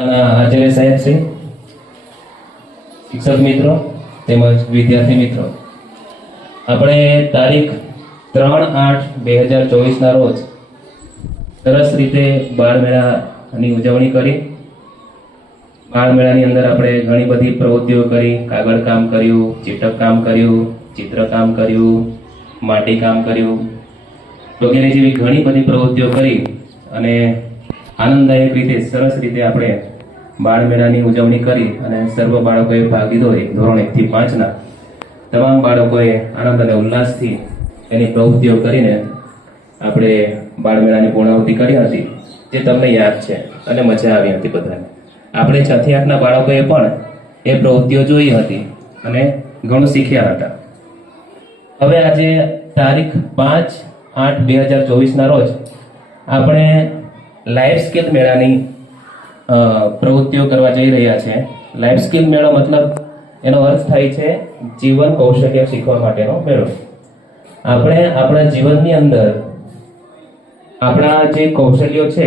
આચાર્ય સાહેબ શ્રી, શિક્ષક મિત્રો તેમજ વિદ્યાર્થી મિત્રો, આપણે તારીખ 3/8/2024 રોજ સરસ રીતે બાળમેળાની ઉજવણી કરી. બાળમેળાની અંદર આપણે ઘણી બધી પ્રવૃત્તિઓ કરી. કાગળ કામ કર્યું, ચીટક કામ કર્યું, ચિત્રકામ કર્યું, માટી કામ કર્યું વગેરે જેવી ઘણી બધી પ્રવૃત્તિઓ કરી અને આનંદદાયક રીતે સરસ રીતે આપણે બાળમેળાની ઉજવણી કરી અને સર્વ બાળકોએ ભાગ લીધો. ધોરણ 1 થી 5ના તમામ બાળકોએ આનંદ અને ઉલ્લાસથી એની પ્રવૃત્તિઓ કરીને આપણે બાળમેળાની પૂર્ણાહુતિ કરી હતી, જે તમને યાદ છે અને મજા આવી હતી બધાને. આપણે 6 થી 8ના બાળકોએ પણ એ પ્રવૃત્તિઓ જોઈ હતી અને ઘણું શીખ્યા હતા. હવે આજે તારીખ 5/8/2024ના રોજ આપણે લાઈફ સ્કિલ મેળાની પ્રવૃત્તિઓ કરવા જઈ રહ્યા છે. લાઈફ સ્કિલ મેળો મતલબ એનો અર્થ થાય છે જીવન કૌશલ્ય શીખવા માટેનો મેળો. આપણે આપણા જીવનની અંદર આપણા જે કૌશલ્યો છે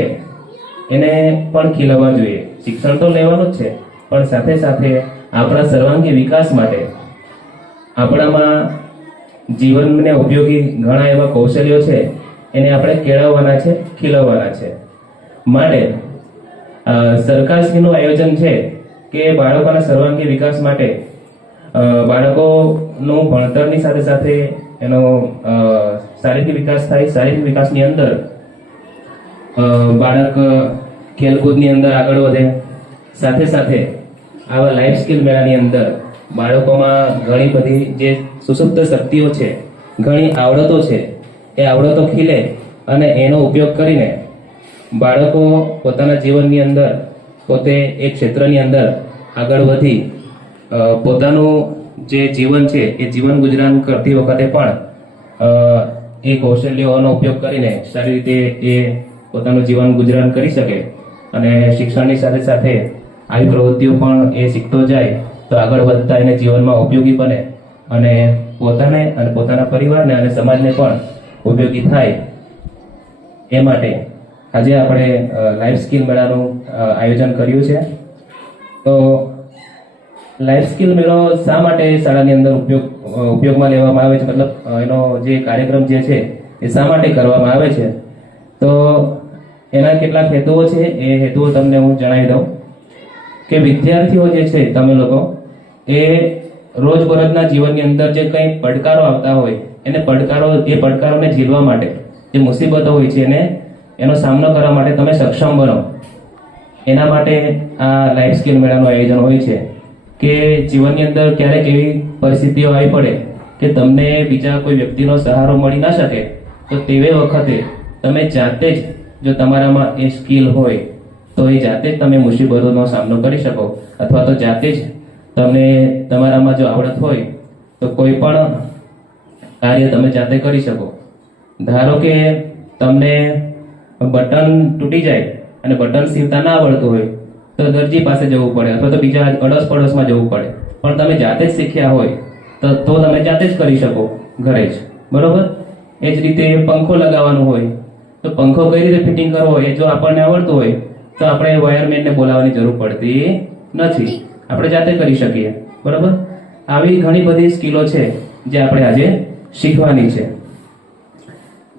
એને પણ ખીલવવા જોઈએ. શિક્ષણ તો લેવાનું જ છે, પણ સાથે સાથે આપણા સર્વાંગી વિકાસ માટે આપણામાં જીવનને ઉપયોગી ઘણા એવા કૌશલ્યો છે એને આપણે કેળવવાના છે, ખીલવવાના છે. માટે સરકારશ્રીનું આયોજન છે કે બાળકોના સર્વાંગી વિકાસ માટે બાળકોનું ભણતરની સાથે સાથે એનો શારીરિક વિકાસ થાય. શારીરિક વિકાસની અંદર બાળક ખેલકૂદની અંદર આગળ વધે. સાથે સાથે આવા લાઈફ સ્કિલ મેળાની અંદર બાળકોમાં ઘણી બધી જે સુસુપ્ત શક્તિઓ છે, ઘણી આવડતો છે, એ આવડતો ખીલે અને એનો ઉપયોગ કરીને બાળકો પોતાના જીવનની અંદર પોતે એક ક્ષેત્રની અંદર આગળ વધી પોતાનું જે જીવન છે એ જીવન ગુજરાન કરતી વખતે પણ એ કૌશલ્યોનો ઉપયોગ કરીને સારી રીતે એ પોતાનું જીવન ગુજરાન કરી શકે અને શિક્ષણની સાથે સાથે આવી પ્રવૃત્તિઓ પણ એ શીખતો જાય તો આગળ વધતા એને જીવનમાં ઉપયોગી બને અને પોતાને અને પોતાના પરિવારને અને સમાજને પણ ઉપયોગી થાય. એ માટે આજે આપણે લાઈફ સ્કિલ મેળાનું આયોજન કર્યું છે. તો લાઈફ સ્કિલ મેળો શા માટે શાળાની અંદર ઉપયોગમાં લેવામાં આવે છે, મતલબ એનો જે કાર્યક્રમ જે છે એ શા માટે કરવામાં આવે છે, તો એના કેટલાક હેતુઓ છે. એ હેતુઓ તમને હું જણાવી દઉં કે વિદ્યાર્થીઓ જે છે, તમે લોકો એ રોજબરોજના જીવનની અંદર જે કંઈ પડકારો આવતા હોય એ પડકારોને ઝીલવા માટે, જે મુસીબતો હોય છે એનો સામનો કરવા માટે તમે સક્ષમ બનો. એના માટે આ લાઈફ સ્કિલ મેળાનું આયોજન હોય છે કે જીવનની અંદર ક્યારેક એવી પરિસ્થિતિઓ આવી પડે કે તમને બીજા કોઈ વ્યક્તિનો સહારો મળી ના શકે, તો તેવે વખતે તમે જાતે જ જો તમારામાં એ સ્કિલ હોય તો એ જાતે જ તમે મુસીબતોનો સામનો કરી શકો, અથવા તો જાતે જ તમને તમારામાં જો આવડત હોય તો કોઈ પણ કાર્ય તમે જાતે કરી શકો. ધારો કે તમને બટન તૂટી જાય અને બટન સીવતા ના આવડતું હોય તો દરજી પાસે જવું પડે અથવા તો બીજા અડોસ પડોશમાં જવું પડે, પણ તમે જાતે જ શીખ્યા હોય તો તમે જાતે જ કરી શકો ઘરે જ, બરોબર. એ જ રીતે પંખો લગાવવાનો હોય તો પંખો કઈ રીતે ફિટિંગ કરવો એ જો આપણને આવડતું હોય તો આપણે વાયરમેનને બોલાવવાની જરૂર પડતી નથી, આપણે જાતે કરી શકીએ, બરોબર. આવી ઘણી બધી સ્કિલો છે જે આપણે આજે શીખવાની છે.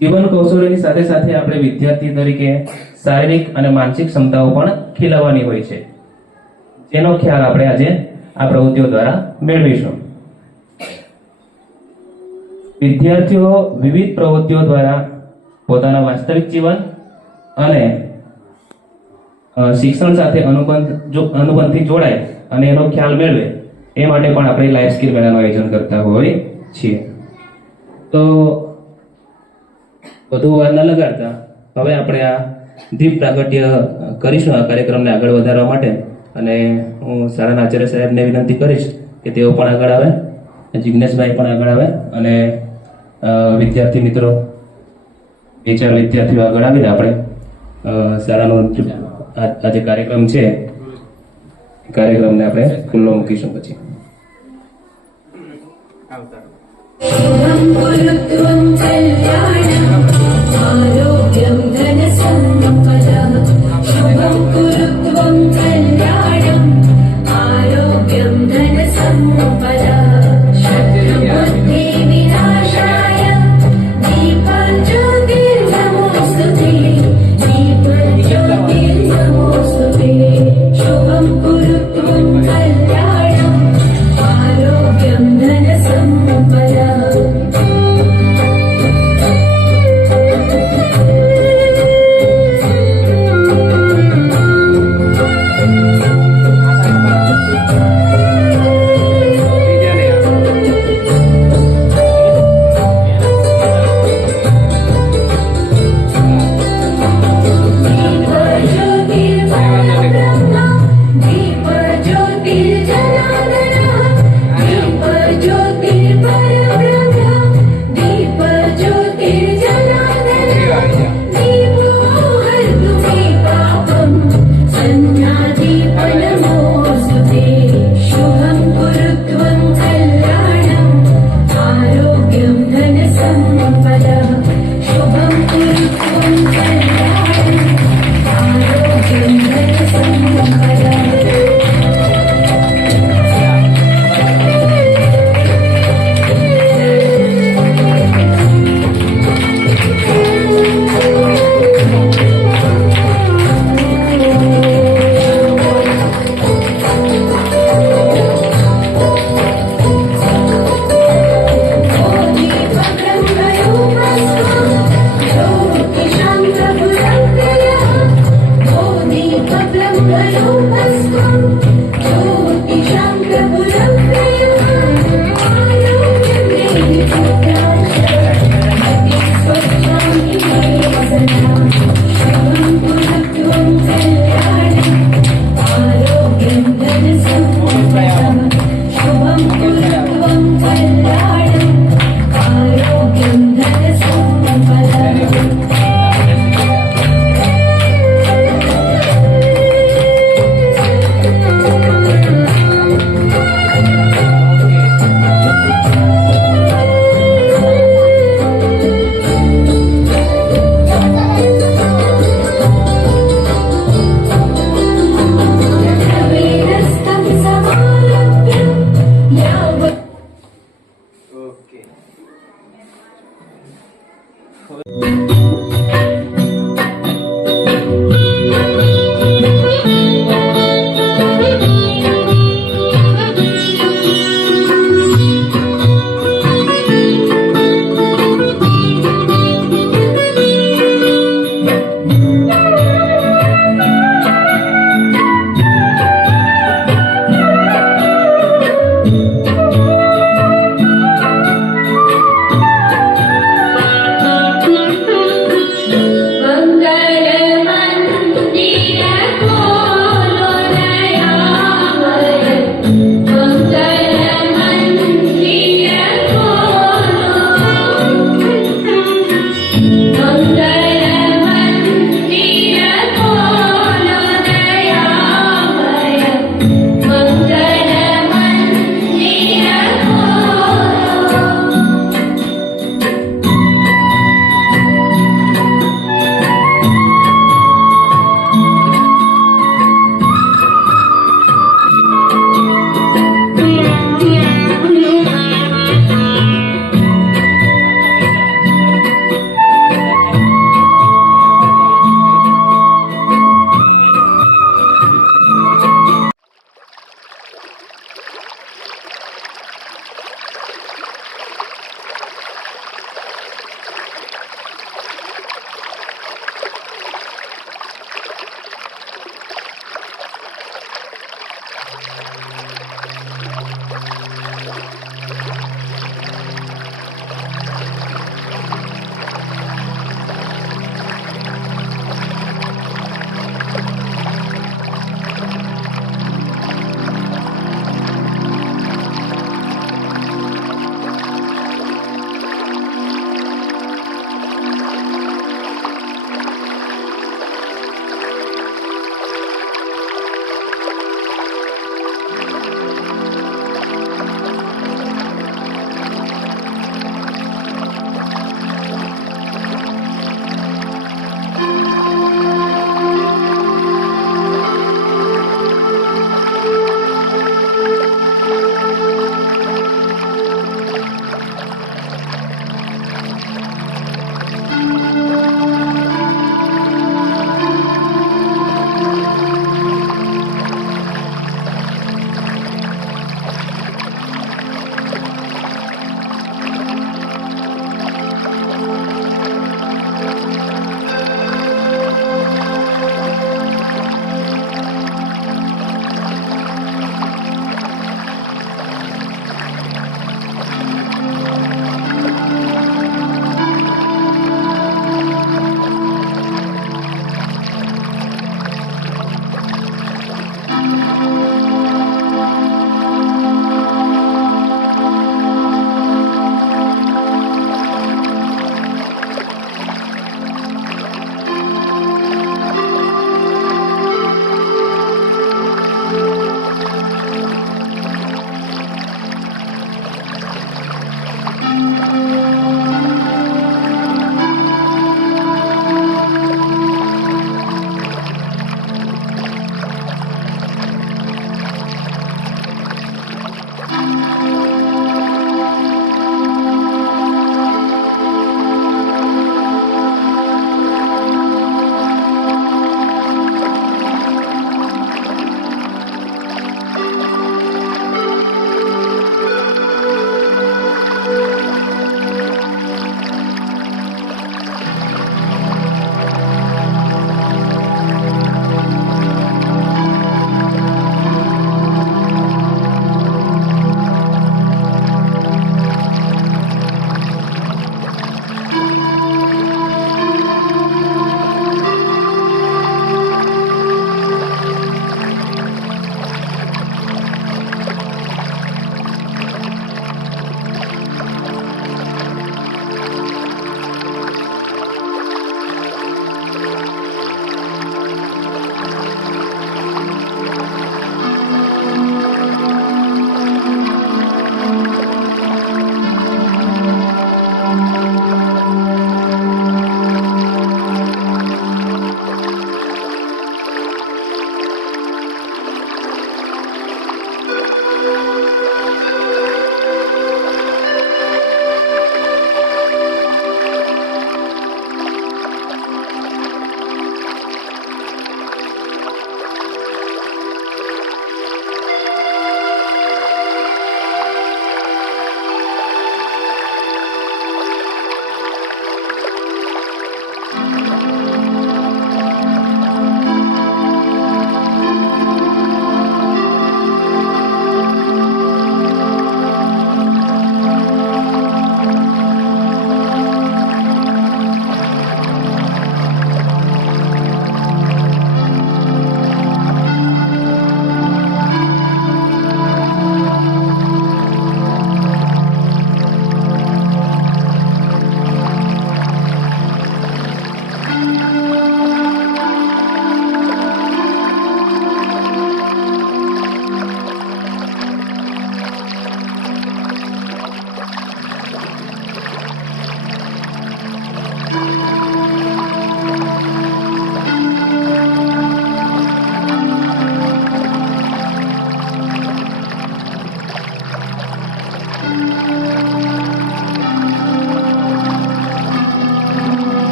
જીવન કૌશલ્યની સાથે સાથે આપણે વિદ્યાર્થી તરીકે શારીરિક અને માનસિક ક્ષમતાઓ પણ ખીલવવાની હોય છે, જેનો ખ્યાલ આપણે આજે આ પ્રવૃત્તિઓ દ્વારા મેળવીશું. વિદ્યાર્થીઓ વિવિધ પ્રવૃત્તિઓ દ્વારા પોતાના વાસ્તવિક જીવન અને શિક્ષણ સાથે અનુબંધથી જોડાય અને એનો ખ્યાલ મેળવે એ માટે પણ આપણે લાઈફ સ્કિલ મેળાનું આયોજન કરતા હોય છીએ. તો વધુ વાર ન લગાડતા હવે આપણે આ દીપ પ્રાગટ્ય કરીશું આ કાર્યક્રમને આગળ વધારવા માટે. અને હું શાળાના આચાર્ય સાહેબને વિનંતી કરીશ કે તેઓ પણ આગળ આવે, જિજ્ઞેશભાઈ પણ આગળ આવે અને વિદ્યાર્થી મિત્રો 2-4 વિદ્યાર્થીઓ આગળ આવીને આપણે શાળાનો આ જે કાર્યક્રમ છે કાર્યક્રમને આપણે ખુલ્લો મૂકીશું. પછી आरोग्यं धनसम्पदः शुभं कुरु त्वं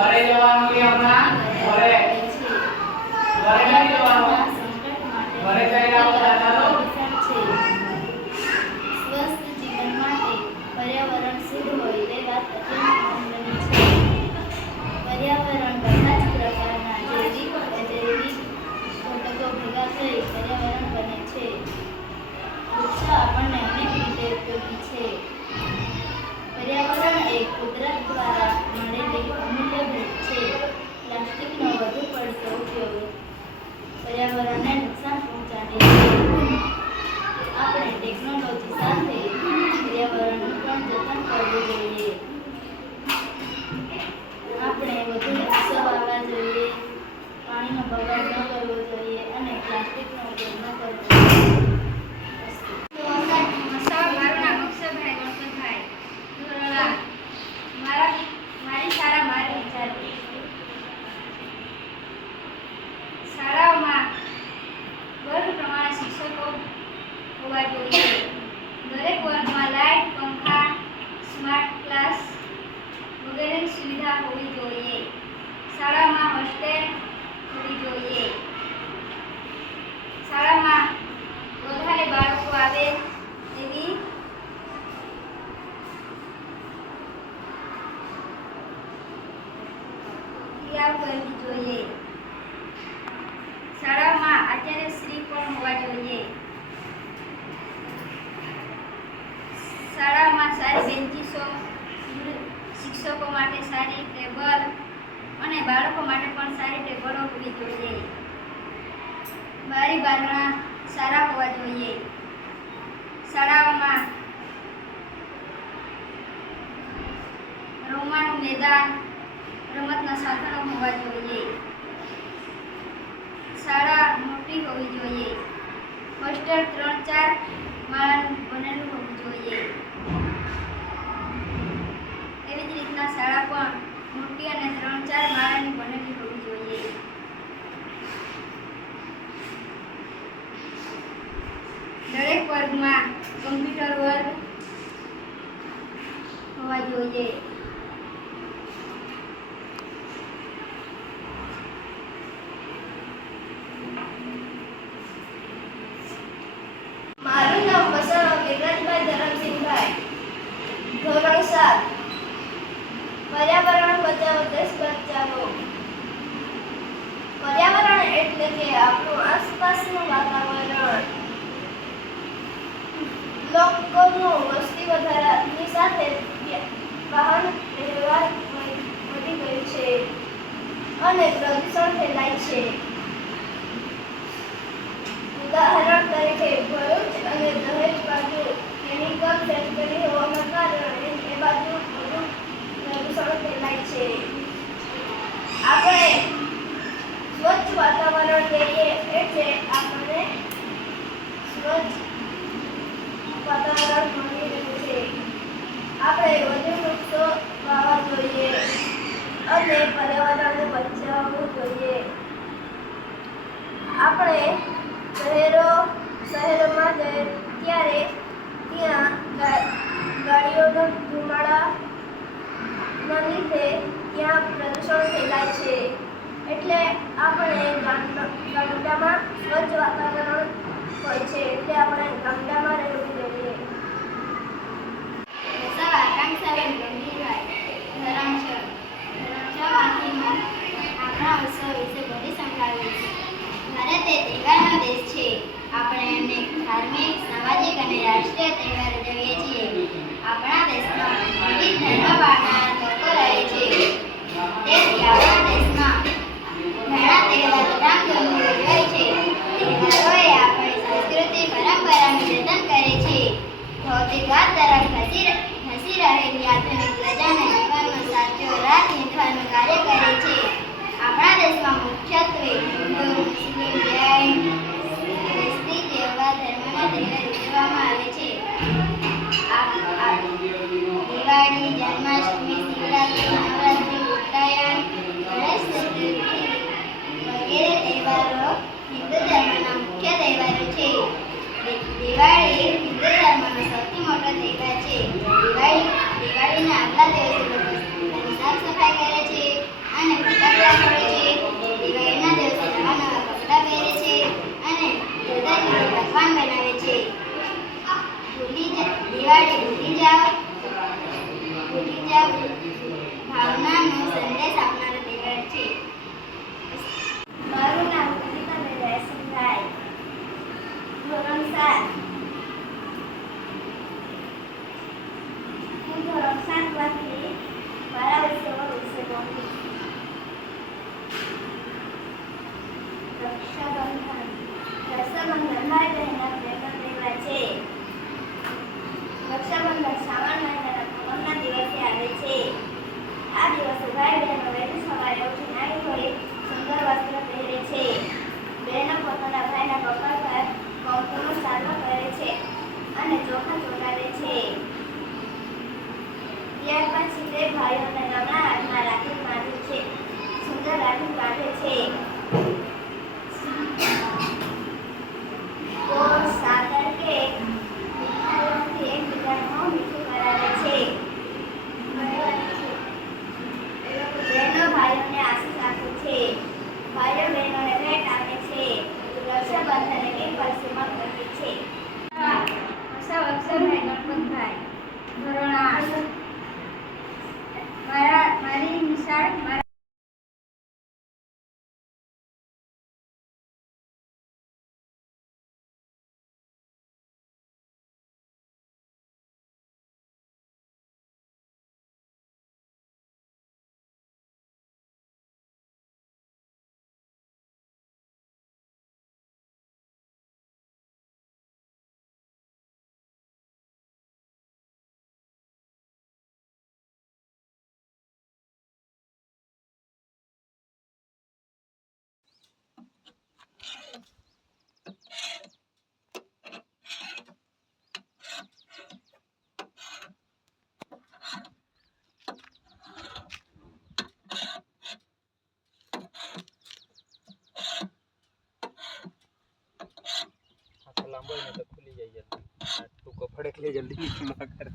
ઘરે જવાનું કે હમણાં ઘરે નથી જવાનું ઘરે જઈને આવો દાદા સ્વસ્થ જીવન માટે પર્યાવરણ શુદ્ધ હોય તે વાત અત્યંત મહત્વની છે. પર્યાવરણ બધા જ પ્રકારના જૈવિક અજૈવિક ઘટકો ભેગા થઈ પર્યાવરણ બને છે. વૃક્ષો આપણને અનેક રીતે ઉપયોગી છે. પર્યાવરણ એ કુદરત દ્વારા મળેલી અમૂલ્ય ભેટ છે. પ્લાસ્ટિકનો વધુ પડતો ઉપયોગ પર્યાવરણને નુકસાન પહોંચાડે છે. આપણે ટેકનોલોજી સાથે પર્યાવરણનું પણ જતન કરવું જોઈએ. આપણે વધુ વૃક્ષો વાવવા જોઈએ, પાણીનો બગાડ ન કરવો જોઈએ અને પ્લાસ્ટિકનો ઉપયોગ ન કરવો જોઈએ. મારું નામ અક્ષરભાઈ ગણપતભાઈ ધોરણા. મારી શાળા મારી વિચાર. શાળાઓમાં વર્ગ પ્રમાણે શિક્ષકો હોવા જોઈએ. દરેક વર્ગમાં લાઇટ, પંખા, સ્માર્ટ ક્લાસ વગેરેની સુવિધા હોવી જોઈએ. શાળામાં હોસ્ટેલ હોવી જોઈએ. શાળામાં વધારે બાળકો આવે એવી ક્રિયાઓ કરવી જોઈએ. શાળામાં આચાર્યશ્રી પણ હોવા જોઈએ. શાળામાં સારી બેન્ચીસો, શિક્ષકો માટે સારી ટેબલ અને બાળકો માટે પણ સારી ટેબલો હોવી જોઈએ. બારી બારણા સારા હોવા જોઈએ. શાળાઓમાં રમવાનું મેદાન, રમતના સાધનો હોવા જોઈએ. શાળા મોટી હોવી જોઈએ. હોસ્ટેલ 3-4 માળનું બનેલું હોવું જોઈએ. એવી જ રીતના શાળા પણ મોટી અને 3-4 માળની બનેલી હોવી જોઈએ. દરેક વર્ગમાં કમ્પ્યુટર વર્ગ હોવા જોઈએ. મારું નામ વસાવા વિરાજભાઈ ધરમસિંહભાઈ, ધોરણ 7. પર્યાવરણ બચાવો દેશ બચાવો. પર્યાવરણ એટલે કે આપણું આસપાસનું વાતાવરણ. લોકોનું વસ્તી વધારાની સાથે વાહન વ્યવહાર વધી ગયું છે અને પ્રદૂષણ ફેલાય છે. ઉદાહરણ તરીકે ભરૂચ અને દહેજ બાજુ કેમિકલ ફેક્ટરી હોવાના કારણે એ બાજુ વધુ પ્રદૂષણ ફેલાય છે. આપણે સ્વચ્છ વાતાવરણ જોઈએ એટલે આપણને સ્વચ્છ વાતાવરણ મળી રહ્યું છે. આપણે વધુ વૃક્ષો વાવવા જોઈએ અને પર્યાવરણને બચાવવું જોઈએ. આપણે શહેરોમાં જઈએ ત્યારે ત્યાં ગાડીઓના ધુમાડાના લીધે ત્યાં પ્રદૂષણ ફેલાય છે. એટલે આપણે ગામડામાં સ્વચ્છ વાતાવરણ હોય છે એટલે આપણે ગામડામાં રહેવું જોઈએ. આકાંક્ષાબેન ગંભીરભાઈ ધોરણ 6. આપણા ઉત્સવ વિશે ઘણી સંભળાવ્યું છે. ભારત એ તહેવારનો દેશ છે. આપણે અનેક ધાર્મિક, સામાજિક અને રાષ્ટ્રીય તહેવાર ઉજવીએ છીએ. આપણા દેશમાં વિવિધ ધર્મ પાળનારા લોકો રહે છે. તેથી આપણા દેશમાં ઘણા તહેવારો ધામધૂમથી ઉજવાય છે. તહેવારોએ આપણી સંસ્કૃતિ પરંપરાનું જતન કરે છે. ભૌતિક વાત તરફ ખસી રહેલી આધુનિક પ્રજાને જીવનનો સાચો રાહ ચીંધવાનું કાર્ય કરે છે. આપણા દેશમાં મુખ્યત્વે હિન્દુ, મુસ્લિમ, જૈન, ખ્રિસ્તી જેવા ધર્મના તહેવાર ઉજવવામાં આવે છે. દિવાળી, જન્માષ્ટમી, રક્ષાબંધન ભાઈ બહેનના પ્રેમનો તહેવાર છે. રક્ષાબંધન શ્રાવણ મહિનાના પૂનમના દિવસે આવે છે. આ દિવસે ભાઈ બહેનો વહેલી સવારે ઉઠી નાહી ધોઈ સુંદર વસ્ત્ર પહેરે છે. બહેનો પોતાના ભાઈના કપાળ પર કંકુનો સારવો કરે છે અને ચોખા ચોટાડે છે. ત્યાર પછી તે ભાઈઓને નમણા હાથમાં રાખી બાંધે છે. સુંદર રાખી બાંધે છે. ગોળ, સાકર કે મીઠાઈઓથી એકબીજાનું મોં મીઠું કરાવે છે. બહેનો ભાઈઓને આશીષ આપે છે. ભાઈઓ બહેનોને ભેટ આપે છે. રક્ષાબંધન એક વર્ષમાં કરે છે. અક્ષરભાઈ ગણપતભાઈ ધોરણ 8. મારી નિશાળ લાંબો હોય ને તો ખુલી જાય જલ્દી. ટૂંકો પડે એટલે જલ્દી ના કરે.